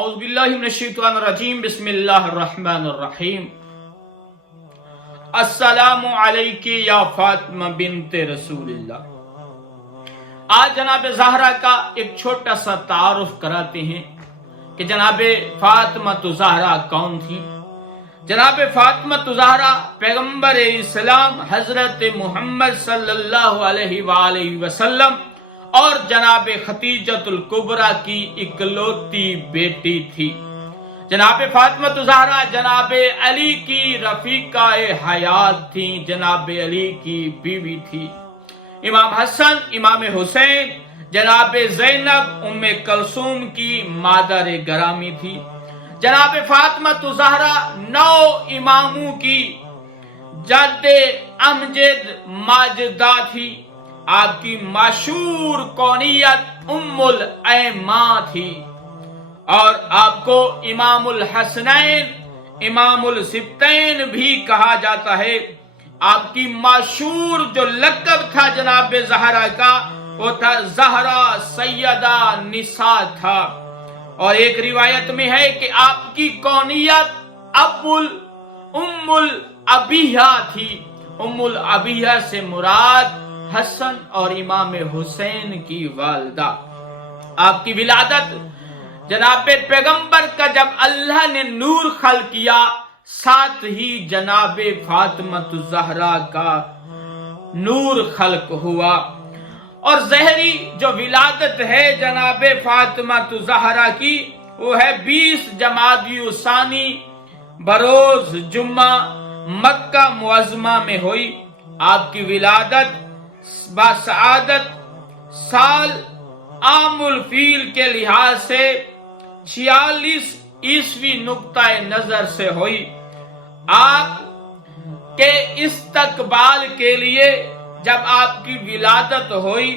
اعوذ باللہ من الشیطان الرجیم بسم اللہ الرحمن الرحیم السلام علیکی یا فاطمہ بنت رسول اللہ۔ آج جناب زہرا کا ایک چھوٹا سا تعارف کراتے ہیں کہ جناب فاطمہ زہرا کون تھی۔ جناب فاطمہ زہرا پیغمبر اسلام حضرت محمد صلی اللہ علیہ وآلہ وسلم اور جناب خدیجۃ الکبریٰ کی اکلوتی بیٹی تھی۔ جناب فاطمہ زہرا جناب علی کی رفیقہ حیات تھی، جناب علی کی بیوی تھی۔ امام حسن، امام حسین، جناب زینب ام کلثوم کی مادر گرامی تھی۔ جناب فاطمہ زہرا 9 اماموں کی جد امجد ماجدہ تھی۔ آپ کی مشہور کونیت ام الایمان تھی اور آپ کو امام الحسنین، امام السبتین بھی کہا جاتا ہے۔ آپ کی مشہور جو لقب تھا جناب زہرا کا وہ تھا زہرا سیدہ نساء تھا، اور ایک روایت میں ہے کہ آپ کی کونیت ام الابیہ تھی۔ ام الابیہ سے مراد حسن اور امام حسین کی والدہ۔ آپ کی ولادت جناب پیغمبر کا جب اللہ نے نور خلق کیا، ساتھ ہی جناب فاطمہ زہرا کا نور خلق ہوا۔ اور ظہری جو ولادت ہے جناب فاطمہ زہرا کی وہ ہے 20 جمادی الثانی بروز جمعہ مکہ معظمہ میں ہوئی۔ آپ کی ولادت بسعادت سال عام الفیل کے لحاظ سے 46 عیسوی نقطہ نظر سے ہوئی۔ آپ کے استقبال کے لیے جب آپ کی ولادت ہوئی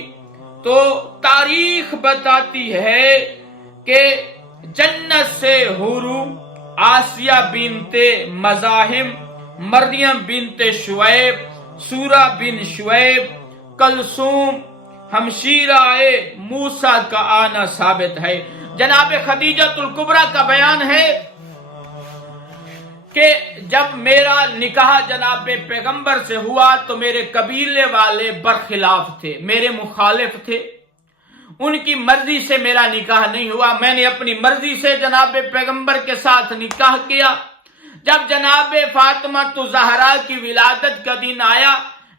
تو تاریخ بتاتی ہے کہ جنت سے حوروں آسیہ بنت مزاحم، مریم بنت شعیب، سورہ بن شعیب، کلثوم ہمشیرہ موسیٰ کا آنا ثابت ہے۔ جناب خدیجۃ الکبریٰ کا بیان ہے کہ جب میرا نکاح جناب پیغمبر سے ہوا تو میرے قبیلے والے برخلاف تھے، میرے مخالف تھے، ان کی مرضی سے میرا نکاح نہیں ہوا۔ میں نے اپنی مرضی سے جناب پیغمبر کے ساتھ نکاح کیا۔ جب جناب فاطمہ زہرا کی ولادت کا دن آیا،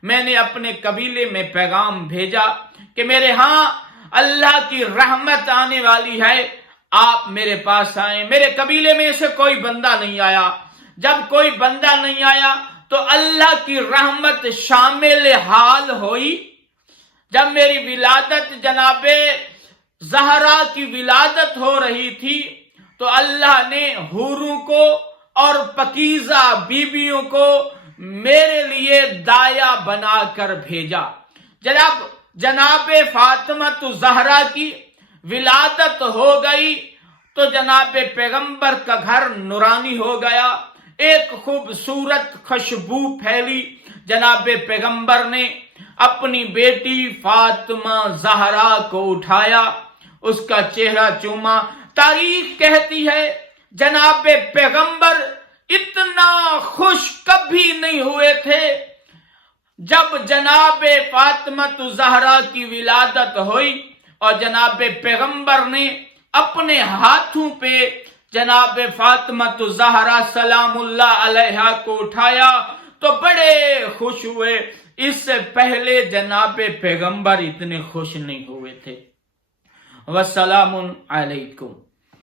میں نے اپنے قبیلے میں پیغام بھیجا کہ میرے ہاں اللہ کی رحمت آنے والی ہے، آپ میرے پاس آئیں۔ میرے قبیلے میں سے کوئی بندہ نہیں آیا۔ جب کوئی بندہ نہیں آیا تو اللہ کی رحمت شامل حال ہوئی۔ جب میری ولادت جناب زہرا کی ولادت ہو رہی تھی تو اللہ نے حوروں کو اور پاکیزہ بیویوں کو میرے لیے دایا بنا کر بھیجا۔ جناب فاطمہ زہرا کی ولادت ہو گئی تو جناب پیغمبر کا گھر نورانی ہو گیا، ایک خوبصورت خوشبو پھیلی۔ جناب پیغمبر نے اپنی بیٹی فاطمہ زہرا کو اٹھایا، اس کا چہرہ چوما۔ تاریخ کہتی ہے جناب پیغمبر اتنا خوش کبھی نہیں ہوئے تھے جب جناب فاطمہ زہرا کی ولادت ہوئی، اور جناب پیغمبر نے اپنے ہاتھوں پہ جناب فاطمہ زہرا سلام اللہ علیہا کو اٹھایا تو بڑے خوش ہوئے۔ اس سے پہلے جناب پیغمبر اتنے خوش نہیں ہوئے تھے۔ والسلام علیکم۔